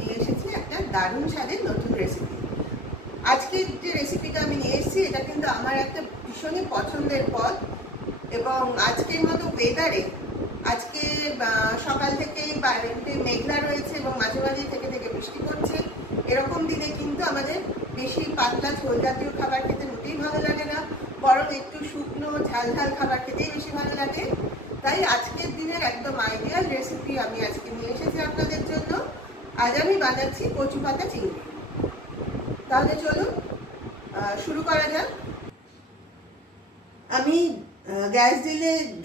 নিয়ে এসেছি একটা দারুণ স্বাদের নতুন রেসিপি। আজকে যে রেসিপিটা আমি নিয়ে এসেছি এটা কিন্তু আমার একটা ভীষণই পছন্দের পদ, এবং আজকের মতো ওয়েদারে আজকে সকাল থেকেই একটু মেঘলা রয়েছে এবং মাঝে মাঝে থেকে থেকে বৃষ্টি পড়ছে। এরকম দিনে কিন্তু আমাদের বেশি পাতলা ঝোল জাতীয় খাবার খেতে মোটেই ভালো লাগে না, বরং একটু শুকনো ঝাল ঝাল খাবার খেতেই বেশি ভালো লাগে। তাই আজকের দিনের একদম আইডিয়াল রেসিপি আমি আজকে নিয়ে এসেছি আপনাদের জন্য। আজ আমি বানাচ্ছি কচু পাতা চিংড়ি। তাহলে চলুন শুরু করা যাক। আমি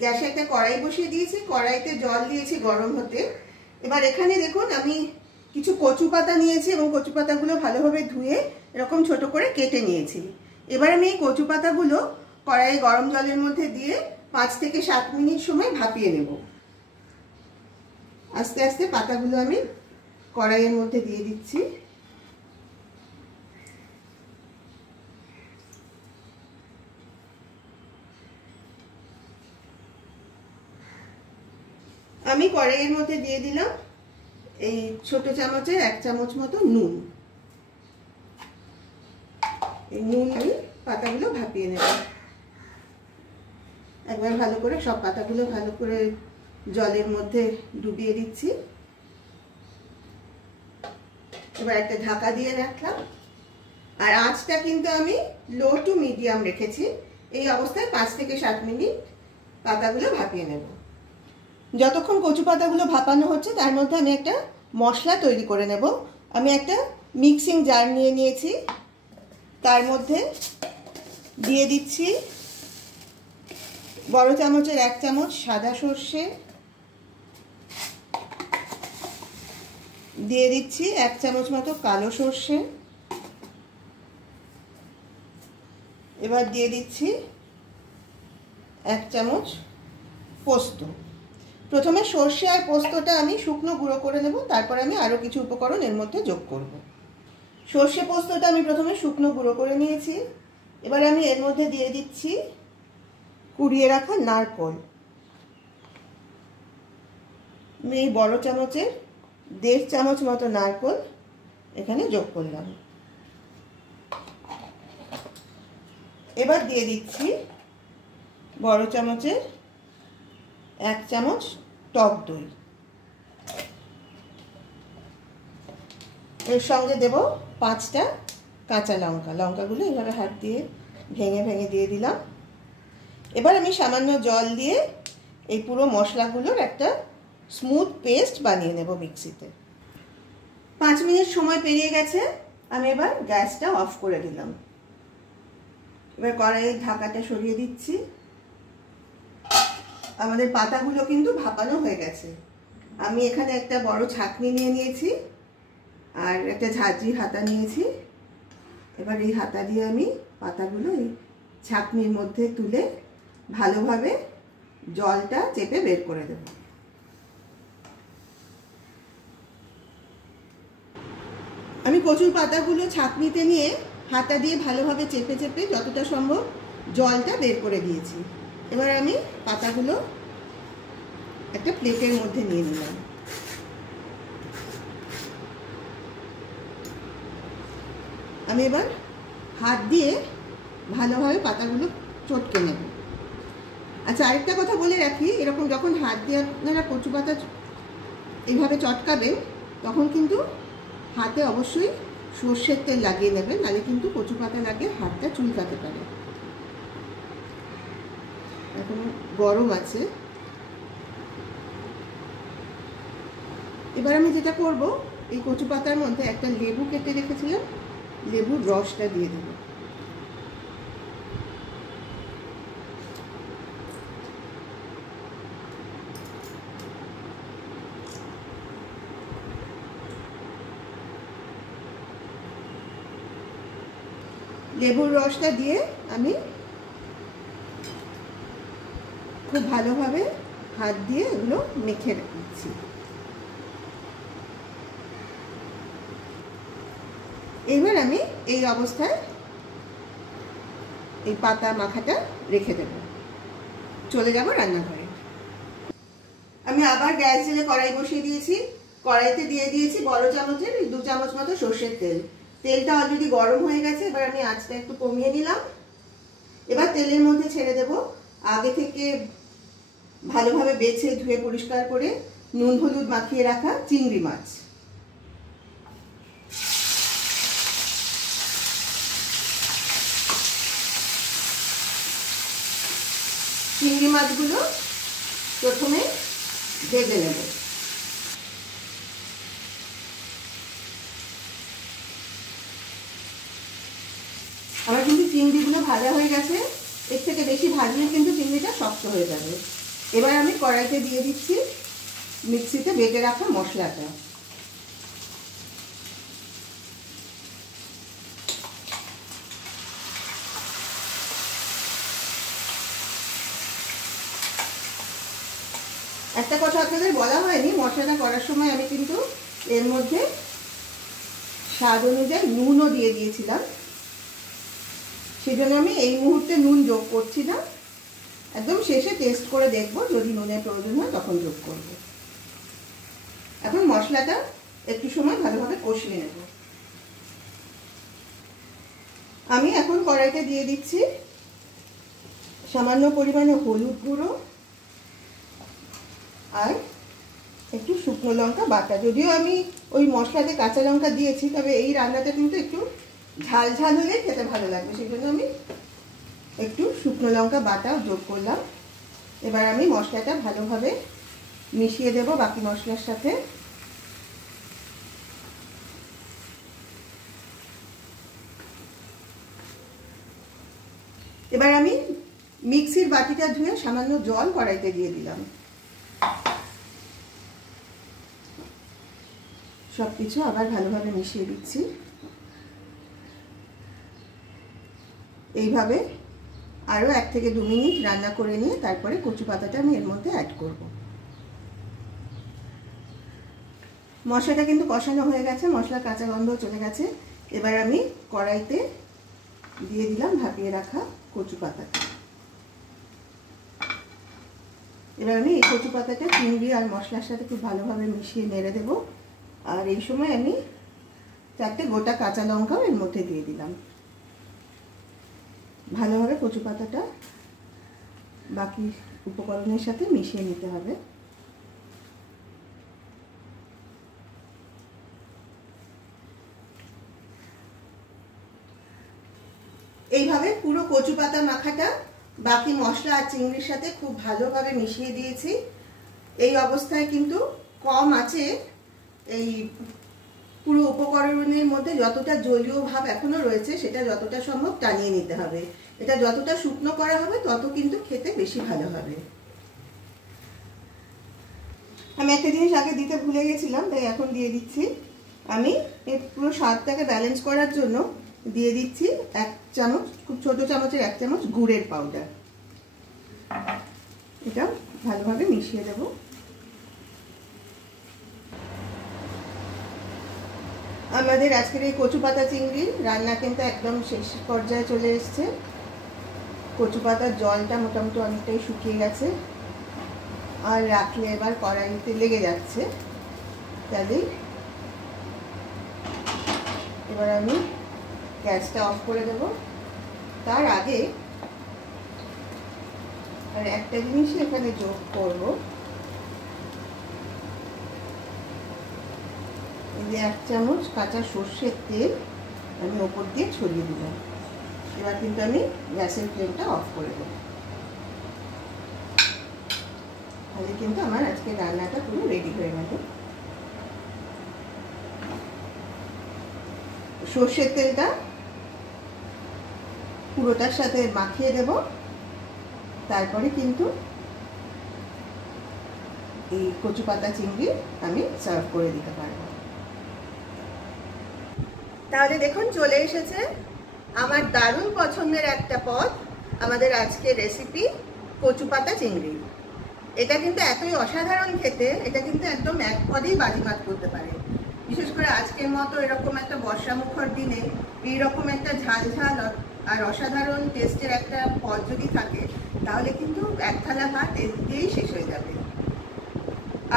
গ্যাসে একটা কড়াই বসিয়ে দিয়েছি, কড়াইতে জল দিয়েছি গরম হতে। এবার এখানে দেখুন আমি কিছু কচু পাতা নিয়েছি এবং কচু পাতাগুলো ভালোভাবে ধুয়ে এরকম ছোট করে কেটে নিয়েছি। এবার আমি এই কচু পাতাগুলো কড়াইয়ে গরম জলের মধ্যে দিয়ে 5 থেকে 7 মিনিট সময় ভাপিয়ে নেব। আস্তে আস্তে পাতাগুলো আমি কড়াইয়ের মধ্যে দিয়ে দিচ্ছি। আমি কড়াইয়ের মধ্যে দিয়ে দিলাম এই ছোট চামচের 1 চামচ মতো নুন। এই নুন আমি পাতাগুলো ভাপিয়ে নেব। একবার ভালো করে সব পাতাগুলো ভালো করে জলের মধ্যে ডুবিয়ে দিচ্ছি। এবার একটা ঢাকা দিয়ে রাখলাম, আর আঁচটা কিন্তু আমি লো টু মিডিয়াম রেখেছি। এই অবস্থায় 5 থেকে 7 মিনিট পাতাগুলো ভাপিয়ে নেব। যতক্ষণ কচু পাতাগুলো ভাপানো হচ্ছে তার মধ্যে আমি একটা মশলা তৈরি করে নেব। আমি একটা মিক্সিং জার নিয়ে নিয়েছি, তার মধ্যে দিয়ে দিচ্ছি বড় চামচের 1 চামচ সাদা সর্ষে, দিয়ে দিচ্ছি 1 চামচ মতো কালো সর্ষে, এবার দিয়ে দিচ্ছি 1 চামচ পোস্ত। প্রথমে সর্ষে আর পোস্তটা আমি শুকনো গুঁড়ো করে নেব, তারপর আমি আরও কিছু উপকরণ এর মধ্যে যোগ করব। সর্ষে পোস্তটা আমি প্রথমে শুকনো গুঁড়ো করে নিয়েছি। এবার আমি এর মধ্যে দিয়ে দিচ্ছি কুড়িয়ে রাখা নারকেল। আমি এই বড় চামচের 1.5 চামচ মতো নারকেল এখানে যোগ করলাম। এবার দিয়ে দিচ্ছি বড় চামচের 1 চামচ টক দই। এর সঙ্গে দেব 5টা কাঁচা লঙ্কা। লঙ্কাগুলো এভাবে হাত দিয়ে ভেঙে ভেঙে দিয়ে দিলাম। এবার আমি সামান্য জল দিয়ে এই পুরো মশলাগুলোর একটা স্মুথ পেস্ট বানিয়ে নেব মিক্সিতে। 5 মিনিট সময় পেরিয়ে গেছে, আমি এবার গ্যাসটা অফ করে দিলাম। এবার কড়াইয়ের ঢাকাটা সরিয়ে দিচ্ছি। আমাদের পাতাগুলো কিন্তু ভাপানো হয়ে গেছে। আমি এখানে একটা বড় ছাঁকনি নিয়ে নিয়েছি আর একটা ঝাঁঝরি হাতা নিয়েছি। এবার এই হাতা দিয়ে আমি পাতাগুলো এই ছাঁকনির মধ্যে তুলে ভালোভাবে জলটা চেপে বের করে দেব। আমি কচুর পাতাগুলো ছাঁকনিতে নিয়ে হাতা দিয়ে ভালোভাবে চেপে চেপে যতটা সম্ভব জলটা বের করে দিয়েছি। এবার আমি পাতাগুলো একটা প্লেটের মধ্যে নিয়ে নিলাম। আমি এবার হাত দিয়ে ভালোভাবে পাতাগুলো চটকে নেব। আচ্ছা, আরেকটা কথা বলে রাখি, এরকম যখন হাত দিয়ে আপনারা কচু পাতা এইভাবে চটকাবেন তখন কিন্তু হাতে অবশ্যই সর্ষের তেল লাগিয়ে নেবেন, নাহলে কিন্তু কচু পাতা লাগিয়ে হাতটা চুলকাতে পারে। এখন গরম আছে। এবার আমি যেটা করব, এই কচু পাতার মধ্যে একটা লেবু কেটে রেখেছিলাম, লেবুর রসটা দিয়ে দেব। লেবুর রসটা দিয়ে আমি খুব ভালোভাবে হাত দিয়ে এগুলো মেখে দিচ্ছি। এবার আমি এই অবস্থায় এই পাতা মাখাটা রেখে দেব। চলে যাব রান্নাঘরে। আমি আবার গ্যাস জ্বেলে কড়াই বসিয়ে দিয়েছি। কড়াইতে দিয়ে দিয়েছি বড় চামচের 2 চামচ মতো সর্ষের তেল। তেলটা অলরেডি গরম হয়ে গেছে। এবার আমি আঁচটা একটু কমিয়ে নিলাম। এবার তেলের মধ্যে ছেড়ে দেব আগে থেকে ভালোভাবে বেছে ধুয়ে পরিষ্কার করে নুন হলুদ মাখিয়ে রাখা চিংড়ি মাছ। চিংড়ি মাছগুলো প্রথমে ভেজে নেব। আমার কিন্তু চিংড়িগুলো ভাজা হয়ে গেছে। এর থেকে বেশি ভাজলে কিন্তু চিংড়িটা শক্ত হয়ে যাবে। এবার আমি কড়াইতে দিয়ে দিচ্ছি মিক্সিতে বেটে রাখা মশলাটা। একটা কথা আপনাদের বলা হয়নি, মশলাটা করার সময় আমি কিন্তু এর মধ্যে স্বাদ অনুযায়ী নুনও দিয়ে দিয়েছিলাম। সেজন্য আমি এই মুহূর্তে নুন যোগ করছি না, একদম শেষে টেস্ট করে দেখব, যদি নুনের প্রয়োজন হয় তখন যোগ করব। এখন মশলাটা একটু সময় ভালোভাবে কষিয়ে নেব। আমি এখন কড়াইতে দিয়ে দিচ্ছি সামান্য পরিমাণে হলুদ গুঁড়ো আর একটু শুকনো লঙ্কা বাটা। যদিও আমি ওই মশলাতে কাঁচা লঙ্কা দিয়েছি, তবে এই রান্নাটা কিন্তু একটু ঝাল ঝাল হলে খেতে ভালো লাগবে, সেই জন্য আমি একটু শুকনো লঙ্কা বাটা যোগ করলাম। এবার আমি মশলাটা ভালোভাবে মিশিয়ে দেব বাকি মশলার সাথে। এবার আমি মিক্সির বাটিটা ধুয়ে সামান্য জল কড়াইতে দিয়ে দিলাম। সবকিছু আবার ভালোভাবে মিশিয়ে দিচ্ছি। এইভাবে আরও 1 থেকে 2 মিনিট রান্না করে নিয়ে তারপরে কচু পাতাটা আমি এর মধ্যে অ্যাড করব। মশলাটা কিন্তু কষানো হয়ে গেছে, মশলার কাঁচা গন্ধ চলে গেছে। এবার আমি কড়াইতে দিয়ে দিলাম ভাপিয়ে রাখা কচু পাতাটা। এবার আমি এই কচু পাতাটা চিংড়ি আর মশলার সাথে খুব ভালোভাবে মিশিয়ে নেড়ে দেব। আর এই সময় আমি 4টে গোটা কাঁচা লঙ্কাও এর মধ্যে দিয়ে দিলাম। ভালোভাবে কচু পাতাটা বাকি উপকরণের সাথে মিশিয়ে নিতে হবে। এইভাবে পুরো কচু পাতা মাখাটা বাকি মশলা আর চিংড়ির সাথে খুব ভালোভাবে মিশিয়ে দিয়েছি। এই অবস্থায় কিন্তু কম আছে এই পুরো উপকরণের মধ্যে যতটা জলীয় ভাব এখনো রয়েছে সেটা যতটা সম্ভব টানিয়ে নিতে হবে। এটা যতটা শুকনো করা হবে তত কিন্তু খেতে বেশি ভালো হবে। আমি একটা জিনিস আগে দিতে ভুলে গেছিলাম, তাই এখন দিয়ে দিচ্ছি। আমি এর পুরো স্বাদটাকে ব্যালেন্স করার জন্য দিয়ে দিচ্ছি 1 চামচ, খুব ছোট চামচের 1 চামচ গুড়ের পাউডার। এটা ভালোভাবে মিশিয়ে দেব। আমাদের আজকের এই কচু পাতা চিংড়ি রান্না কিন্তু একদম শেষ পর্যায়ে চলে এসেছে। কচু পাতার জলটা মোটামুটি অনেকটাই শুকিয়ে গেছে, আর রাখলে এবার কড়াইতে লেগে যাচ্ছে। তাহলে এবার আমি গ্যাসটা অফ করে দেব। তার আগে আর একটা জিনিস এখানে যোগ করব, এই যে 1 চামচ কাঁচা সর্ষের তেল আমি ওপর দিয়ে ছড়িয়ে দিলাম। এবার কিন্তু আমি গ্যাসের ফ্লেমটা অফ করে দেব। তাহলে কিন্তু আমার আজকে রান্নাটা পুরো রেডি হয়ে গেল। সর্ষের তেলটা পুরোটার সাথে মাখিয়ে দেব, তারপরে কিন্তু এই কচু পাতা চিংড়ি আমি সার্ভ করে দিতে পারবো। তাহলে দেখুন চলে এসেছে আমার দারুণ পছন্দের একটা পদ, আমাদের আজকের রেসিপি কচু পাতা চিংড়ি। এটা কিন্তু এতই অসাধারণ খেতে, এটা কিন্তু একদম এক পদেই বাজিমাত করতে পারে। বিশেষ করে আজকের মতো এরকম একটা বর্ষামুখর দিনে এইরকম একটা ঝাল ঝাল আর অসাধারণ টেস্টের একটা পদ যদি থাকে, তাহলে কিন্তু 1 থালা ভাত এর দিয়েই শেষ হয়ে যাবে।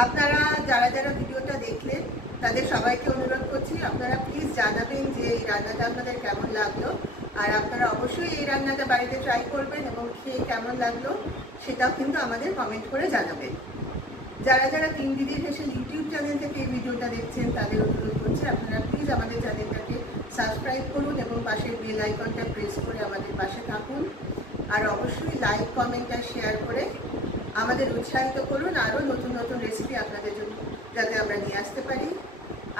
আপনারা যারা যারা ভিডিওটা দেখলেন তাদের সবাইকে অনুরোধ করছি, আপনারা প্লিজ জানাবেন যে এই রান্নাটা আপনাদের কেমন লাগলো। আর আপনারা অবশ্যই এই রান্নাটা বাড়িতে ট্রাই করবেন এবং খেয়ে কেমন লাগলো সেটাও কিন্তু আমাদের কমেন্ট করে জানাবেন। যারা যারা তিন দিদির হেসেল ইউটিউব চ্যানেল থেকে এই ভিডিওটা দেখছেন তাদের অনুরোধ করছি আপনারা প্লিজ আমাদের চ্যানেলটাকে সাবস্ক্রাইব করুন এবং পাশের বেল আইকনটা প্রেস করে আমাদের পাশে থাকুন। আর অবশ্যই লাইক, কমেন্ট আর শেয়ার করে আমাদের উৎসাহিত করুন আরও নতুন নতুন রেসিপি আপনাদের জন্য যাতে আমরা নিয়ে আসতে পারি।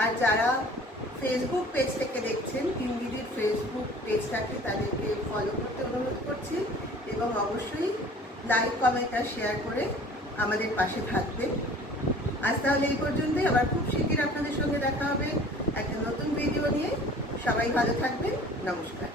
আর যারা ফেসবুক পেজ থেকে দেখছেন তিন দিদির ফেসবুক পেজটাকে তাদেরকে ফলো করতে অনুরোধ করছি এবং অবশ্যই লাইক, কমেন্ট আর শেয়ার করে আমাদের পাশে থাকবেন। আজ তাহলে এই পর্যন্তই, আবার খুব শীঘ্রই আপনাদের সঙ্গে দেখা হবে একটা নতুন ভিডিও নিয়ে। সবাই ভালো থাকবেন, নমস্কার।